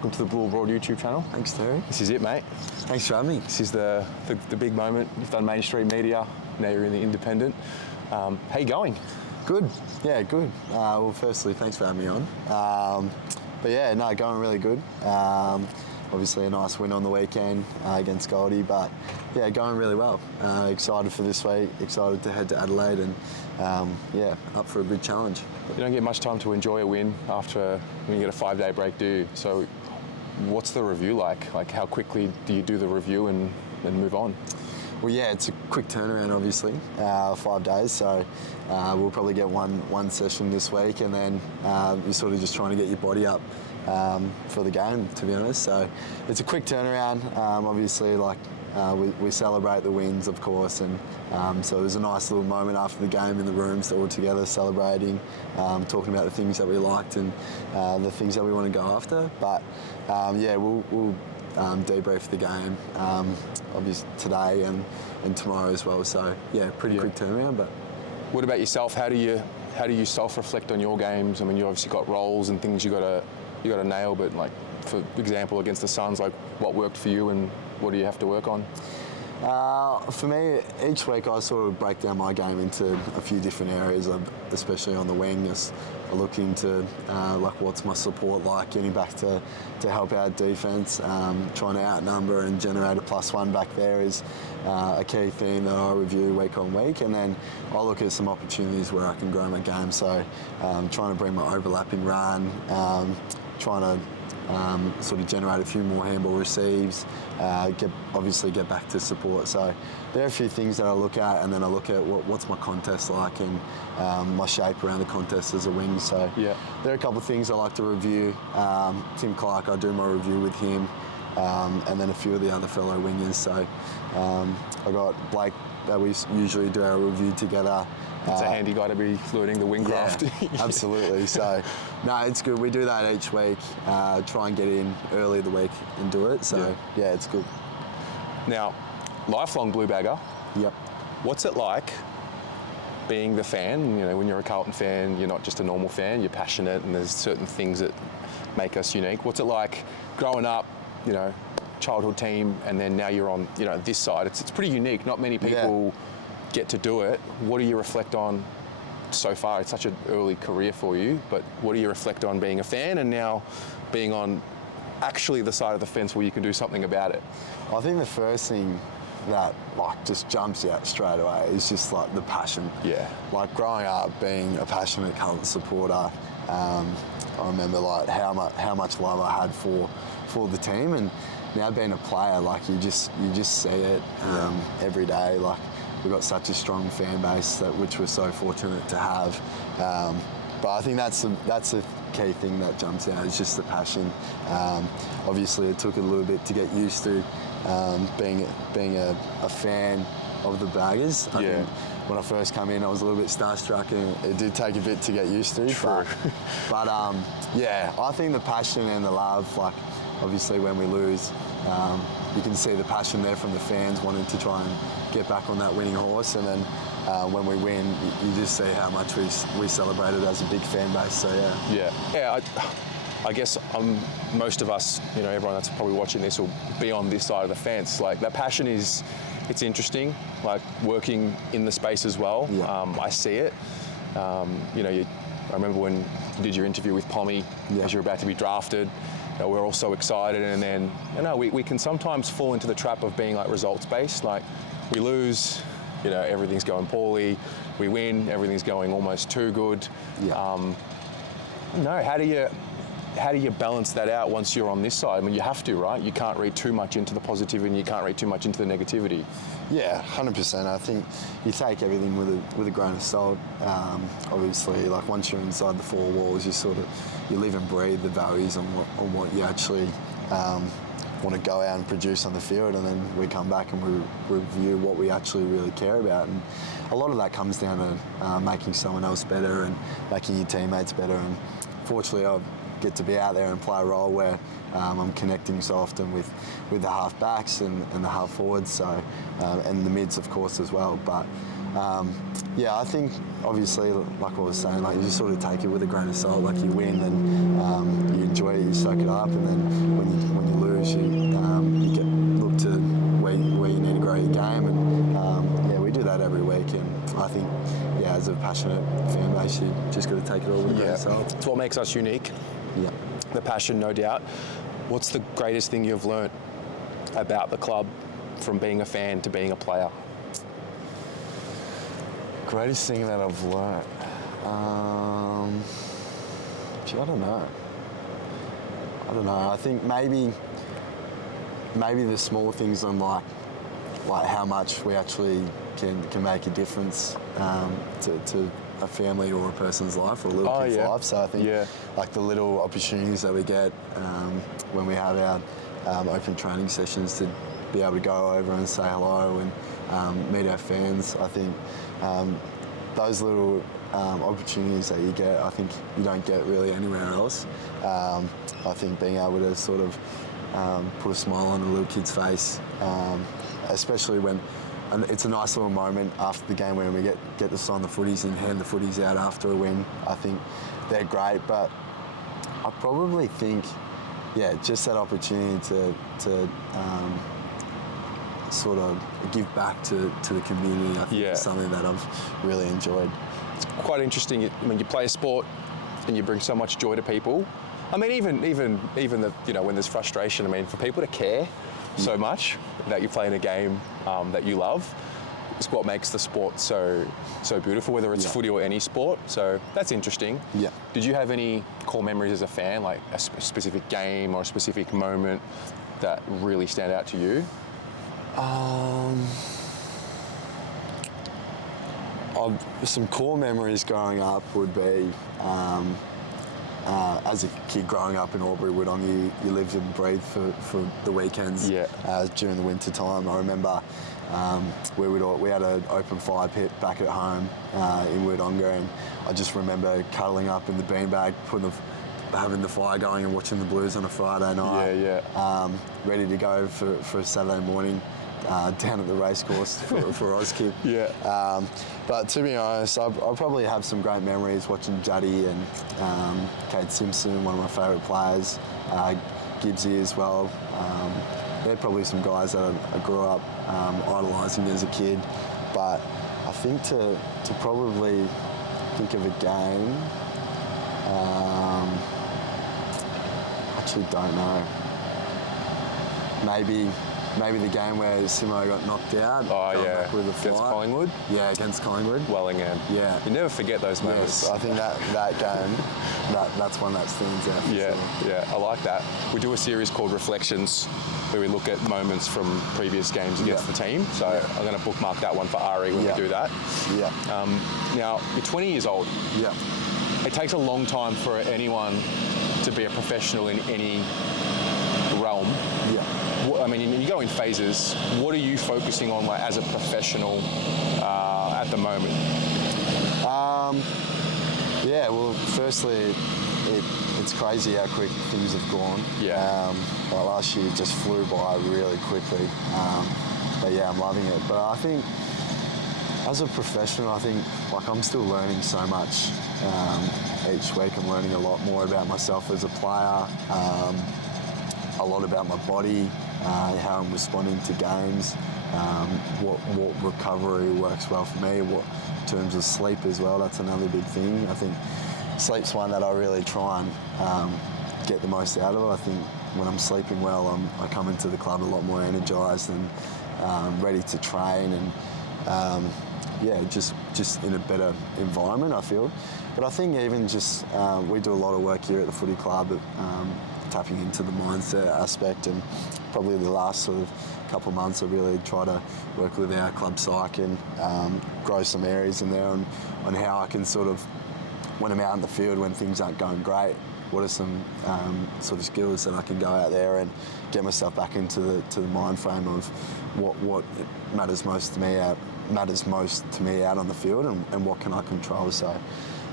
welcome to the Bull Broad YouTube channel. Thanks, Terry. This is it, mate. Thanks for having me. This is the big moment. You've done Main Street Media, now you're in the Independent. How you going? Good. Yeah, good. Well, firstly, thanks for having me on. But yeah, no, going really good. Obviously a nice win on the weekend against Goldie, but yeah, going really well. Excited for this week, excited to head to Adelaide and yeah, up for a big challenge. You don't get much time to enjoy a win after when you get a 5-day break, do you? So what's the review like? Like how quickly do you do the review and move on? Well, yeah, it's a quick turnaround, obviously, 5 days. So we'll probably get one session this week, and then you're sort of just trying to get your body up for the game, to be honest. So it's a quick turnaround. Obviously, like we celebrate the wins, of course, and so it was a nice little moment after the game in the rooms that we're together celebrating, talking about the things that we liked and the things that we want to go after. But yeah, we'll debrief the game obviously today and tomorrow as well. So yeah, pretty quick turnaround. But what about yourself? How do you self-reflect on your games? I mean, you obviously got roles and things you got to nail, but like for example against the Suns, like what worked for you and what do you have to work on? For me, each week I sort of break down my game into a few different areas, especially on the wing. I look into like what's my support like, getting back to help out defence, trying to outnumber and generate a +1 back there is a key thing that I review week on week, and then I look at some opportunities where I can grow my game. So trying to bring my overlapping run, trying to sort of generate a few more handball receives, obviously get back to support. So there are a few things that I look at, and then I look at what's my contest like and my shape around the contest as a wing. So yeah, there are a couple of things I like to review. Tim Clark, I do my review with him, and then a few of the other fellow wingers. So I got Blake that we usually do our review together. It's a handy guy to be learning the wing craft. Yeah, absolutely. So, no, it's good. We do that each week. Try and get in early the week and do it. So, yeah, it's good. Now, lifelong blue bagger. Yep. What's it like being the fan? You know, when you're a Carlton fan, you're not just a normal fan. You're passionate, and there's certain things that make us unique. What's it like growing up? You know, childhood team, and then now you're on, you know, this side. It's pretty unique. Not many people get to do it. What do you reflect on so far? It's such an early career for you, but what do you reflect on being a fan and now being on actually the side of the fence where you can do something about it? I think the first thing that like just jumps out straight away is just like the passion. Yeah. Like growing up being a passionate Carlton supporter, I remember like how much love I had for the team, and now being a player, like you just see it every day. Like we've got such a strong fan base which we're so fortunate to have. But I think that's the key thing that jumps out is just the passion. Obviously, it took a little bit to get used to being a fan of the Baggers. I think when I first came in, I was a little bit starstruck, and it did take a bit to get used to. True. But yeah, I think the passion and the love, like obviously when we lose, you can see the passion there from the fans wanting to try and get back on that winning horse, and then when we win, you just see how much we celebrated as a big fan base. So yeah. I guess most of us, you know, everyone that's probably watching this will be on this side of the fence. Like that passion it's interesting. Like working in the space as well. Yeah. I see it. You know, I remember when you did your interview with Pommy as you're about to be drafted. You know, we're all so excited, and then we can sometimes fall into the trap of being like results based. Like we lose, you know, everything's going poorly. We win, everything's going almost too good. Yeah. No, how do you balance that out once you're on this side? I mean, you have to, right? You can't read too much into the positivity, and you can't read too much into the negativity. Yeah, 100%. I think you take everything with a grain of salt. Obviously, like once you're inside the four walls, you live and breathe the values on what you actually want to go out and produce on the field, and then we come back and we review what we actually really care about. And a lot of that comes down to making someone else better and making your teammates better. And fortunately, get to be out there and play a role where I'm connecting so often with the half backs and the half forwards, so and the mids of course as well. But yeah, I think obviously, like I was saying, like you just sort of take it with a grain of salt. Like you win and you enjoy it, you soak it up, and then when you lose, you get look to where you need to grow your game. And yeah, we do that every week, and I think yeah, as a passionate fan base, you just got to take it all with a grain of salt. It's what makes us unique. Yeah, The passion, no doubt. What's the greatest thing you've learnt about the club from being a fan to being a player? Greatest thing that I've learnt. Gee, I don't know. I think maybe the small things on like how much we actually can make a difference to a family or a person's life or a little kid's life. So I think like the little opportunities that we get when we have our open training sessions to be able to go over and say hello and meet our fans. I think those little opportunities that you get, I think you don't get really anywhere else. I think being able to sort of put a smile on a little kid's face, especially when it's a nice little moment after the game when we get to sign the footies and hand the footies out after a win. I think they're great, but I probably think, yeah, just that opportunity to sort of give back to the community, I think is something that I've really enjoyed. It's quite interesting when you play a sport and you bring so much joy to people. I mean, even the, you know, when there's frustration, I mean, for people to care so much that you play in a game that you love is what makes the sport so beautiful, whether it's footy or any sport. So that's interesting. Yeah. Did you have any core memories as a fan, like a specific game or a specific moment that really stand out to you? Some core memories growing up would be as a kid growing up in Albury Woodong, you lived and breathed for the weekends during the winter time. I remember we had an open fire pit back at home in Wodonga, and I just remember cuddling up in the beanbag, having the fire going and watching the Blues on a Friday night. Ready to go for a Saturday morning down at the racecourse for Auskip. But to be honest, I probably have some great memories watching Juddy and Kate Simpson, one of my favourite players, Gibbsy as well. They're probably some guys that I grew up idolising as a kid. But I think to probably think of a game, actually don't know. Maybe the game where Simo got knocked out. Back with a fly. Against Collingwood? Yeah, against Collingwood. Wellingham. Yeah. You never forget those moments. Yes, I think that game, that's one that stands out. Yeah, I like that. We do a series called Reflections where we look at moments from previous games against the team. So I'm going to bookmark that one for Ari when we do that. Now, you're 20 years old. Yeah. It takes a long time for anyone to be a professional in any realm. Yeah. I mean, you go in phases. What are you focusing on, like, as a professional at the moment? Yeah, well, firstly, it's crazy how quick things have gone. Like last year just flew by really quickly. But yeah, I'm loving it. But I think as a professional, I think like I'm still learning so much each week. I'm learning a lot more about myself as a player, a lot about my body, how I'm responding to games, what recovery works well for me, what in terms of sleep as well. That's another big thing. I think sleep's one that I really try and get the most out of. I think when I'm sleeping well, I come into the club a lot more energised and ready to train and just in a better environment, I feel. But I think even just we do a lot of work here at the footy club at tapping into the mindset aspect, and probably the last sort of couple of months I really try to work with our club psych and grow some areas in there on how I can sort of, when I'm out in the field, when things aren't going great, what are some sort of skills that I can go out there and get myself back into the mind frame of what matters most to me out on the field, and what can I control. So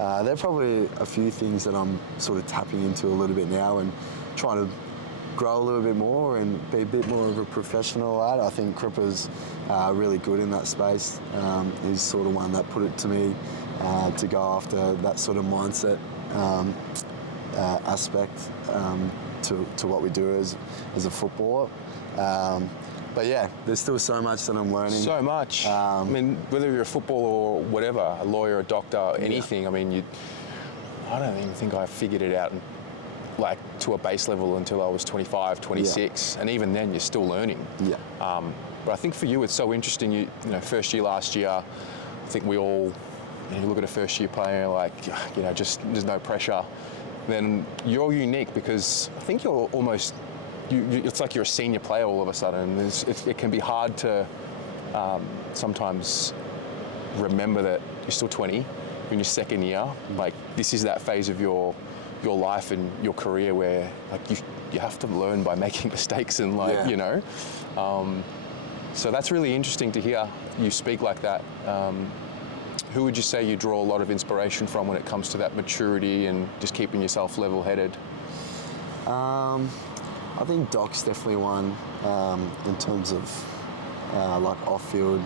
There are probably a few things that I'm sort of tapping into a little bit now and trying to grow a little bit more and be a bit more of a professional at. I think Cripper's really good in that space. He's sort of one that put it to me to go after that sort of mindset aspect to what we do as a footballer. But yeah, there's still so much that I'm learning. So much. I mean, whether you're a footballer or whatever, a lawyer, a doctor, anything. I mean, I don't even think I figured it out like to a base level until I was 25, 26, and even then you're still learning. Yeah. But I think for you it's so interesting. You know, first year last year, I think we all, you look at a first year player like, just there's no pressure. Then you're unique because I think you're almost, it's like you're a senior player all of a sudden. It can be hard to sometimes remember that you're still 20, you're in your second year. Like this is that phase of your life and your career where like you have to learn by making mistakes and so that's really interesting to hear you speak like that. Who would you say you draw a lot of inspiration from when it comes to that maturity and just keeping yourself level-headed? I think Doc's definitely one in terms of like off-field.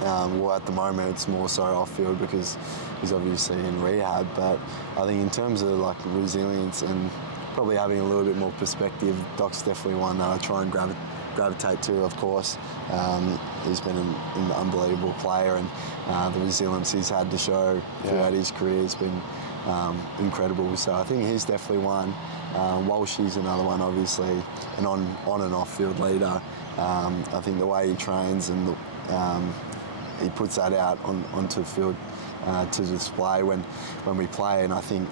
Well, at the moment it's more so off-field because he's obviously in rehab, but I think in terms of like resilience and probably having a little bit more perspective, Doc's definitely one that I try and gravitate to, of course. He's been an unbelievable player and the resilience he's had to show throughout his career has been incredible. So I think he's definitely one. Walshy's another one, obviously, an on and off-field leader. I think the way he trains and he puts that out onto the field to display when we play, and I think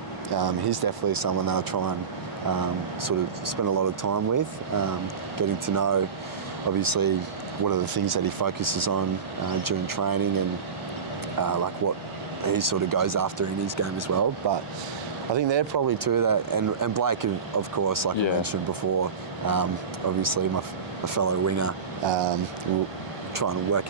he's definitely someone that I try and sort of spend a lot of time with, getting to know, obviously, what are the things that he focuses on during training and like what he sort of goes after in his game as well. But I think they're probably two that, and Blake, of course, like I mentioned before, obviously my fellow winger. We're trying to work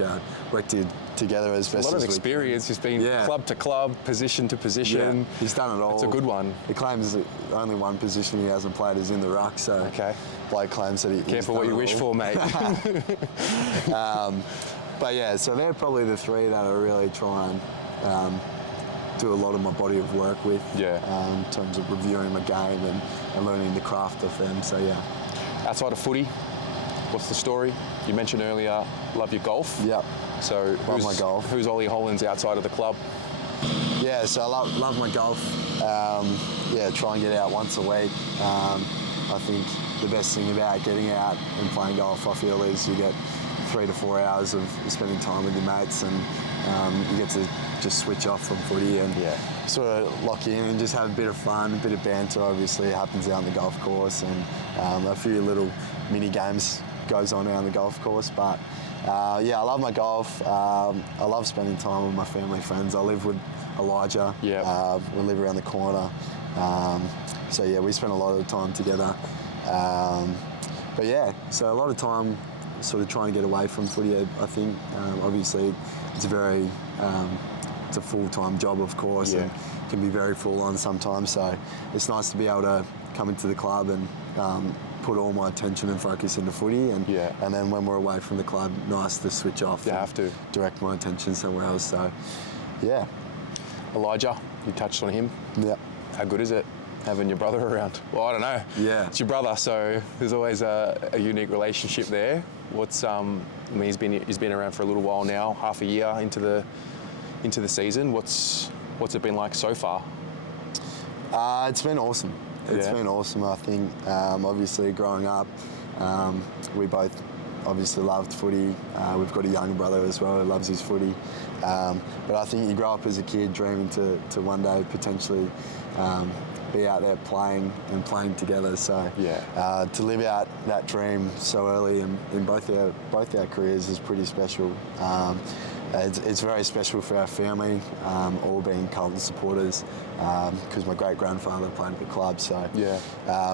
together as best as we can. A lot of experience. He's been club to club, position to position. Yeah, he's done it all. It's a good one. He claims that only one position he hasn't played is in the ruck, so Blake claims that he. Careful what you wish for, mate. But yeah, so they're probably the three that I really try and do a lot of my body of work with. In terms of reviewing my game and learning the craft of them. So yeah. Outside of footy, what's the story? You mentioned earlier, love your golf. Yep. So love my golf. Who's Ollie Hollands outside of the club? Yeah, so I love my golf. Try and get out once a week. I think the best thing about getting out and playing golf, I feel, is you get 3 to 4 hours of spending time with your mates, and you get to just switch off from footy and sort of lock in and just have a bit of fun, a bit of banter. Obviously, it happens out on the golf course, and a few little mini games goes on around the golf course. But I love my golf. I love spending time with my family, friends. I live with Elijah. We live around the corner. We spend a lot of time together. So a lot of time sort of trying to get away from footy, I think. Obviously, it's a full-time job, of course, and can be very full-on sometimes. So it's nice to be able to come into the club and put all my attention and focus into footy, and then when we're away from the club, nice to switch off. You have to direct my attention somewhere else. So, yeah. Elijah, you touched on him. Yeah. How good is it having your brother around? Well, I don't know. Yeah. It's your brother, so there's always a unique relationship there. What's he's been around for a little while now, half a year into the season. What's it been like so far? It's been awesome. It's been awesome. I think obviously growing up, we both obviously loved footy. We've got a younger brother as well who loves his footy. But I think you grow up as a kid dreaming to one day potentially be out there playing together. So to live out that dream so early in both our careers is pretty special. It's very special for our family, all being Carlton supporters, because my great-grandfather played at the club, so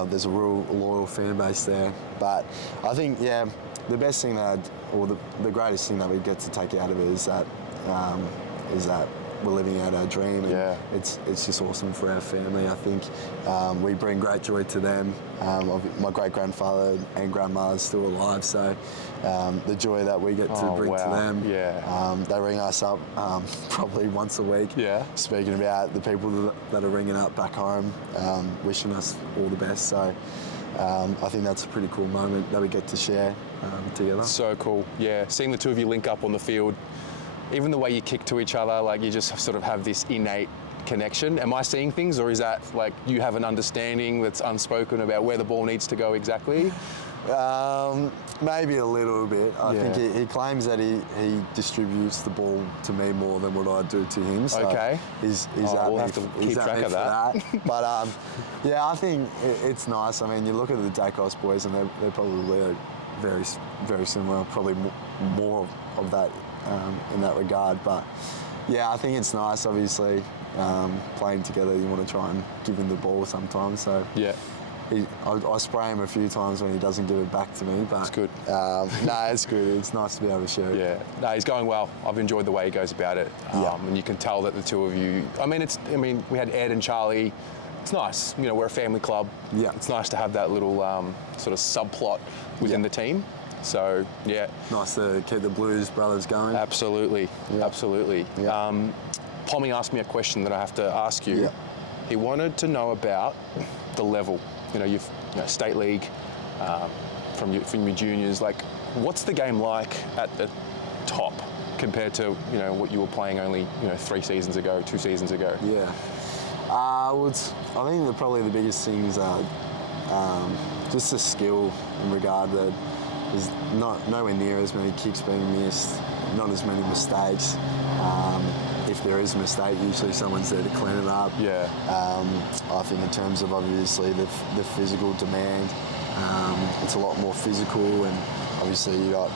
there's a real loyal fan base there. But I think, the best thing the greatest thing that we get to take out of it is that we're living out our dream. And Yeah. it's just awesome for our family. I think we bring great joy to them. My great-grandfather and grandma is still alive, so the joy that we get to bring to them. Yeah. They ring us up probably once a week, Yeah. speaking about the people that are ringing up back home, wishing us all the best. So I think that's a pretty cool moment that we get to share together. So cool. Yeah. Seeing the two of you link up on the field, even the way you kick to each other, like you just sort of have this innate connection. Am I seeing things, or is that like you have an understanding that's unspoken about where the ball needs to go exactly? Maybe a little bit. I think he claims that he distributes the ball to me more than what I do to him. So Okay. We'll have to keep track of that. But yeah, I think it's nice. I mean, you look at the Dacos boys, and they're probably very, very similar. Probably more of that in that regard. But yeah, I think it's nice. Obviously, playing together, you want to try and give him the ball sometimes. So Yeah. I spray him a few times when he doesn't give it back to me, but It's good. It's good. It's nice to be able to share it. Yeah, no, he's going well. I've enjoyed the way he goes about it, and you can tell that the two of you. I mean, we had Ed and Charlie. It's nice, you know, we're a family club. Yeah. It's nice to have that little sort of subplot within the team. So yeah, Nice to keep the Blues brothers going. absolutely, absolutely. Yeah. Pommy asked me a question that I have to ask you. Yeah. He wanted to know about the level. You know, state league, from your juniors. Like, what's the game like at the top compared to what you were playing only 3 seasons ago, 2 seasons ago? Yeah. I think probably the biggest things are just the skill in regard that there's nowhere near as many kicks being missed, not as many mistakes. If there is a mistake, usually someone's there to clean it up. Yeah. I think in terms of obviously the physical demand, it's a lot more physical, and obviously you got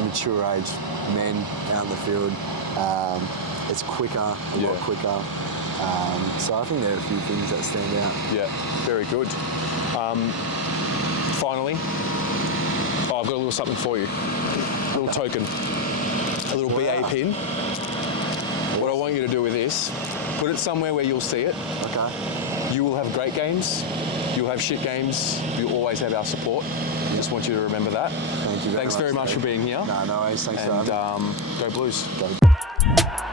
mature age men out in the field. It's quicker, a lot quicker. So I think there are a few things that stand out. Yeah, very good. Finally, I've got a little something for you. A little token, a little BA pin. What I want you to do with this, put it somewhere where you'll see it. Okay. You will have great games. You'll have shit games. You'll always have our support. I just want you to remember that. Thank you very much. Thanks very much for being here. No worries. Thanks for having me. And go Blues. Go.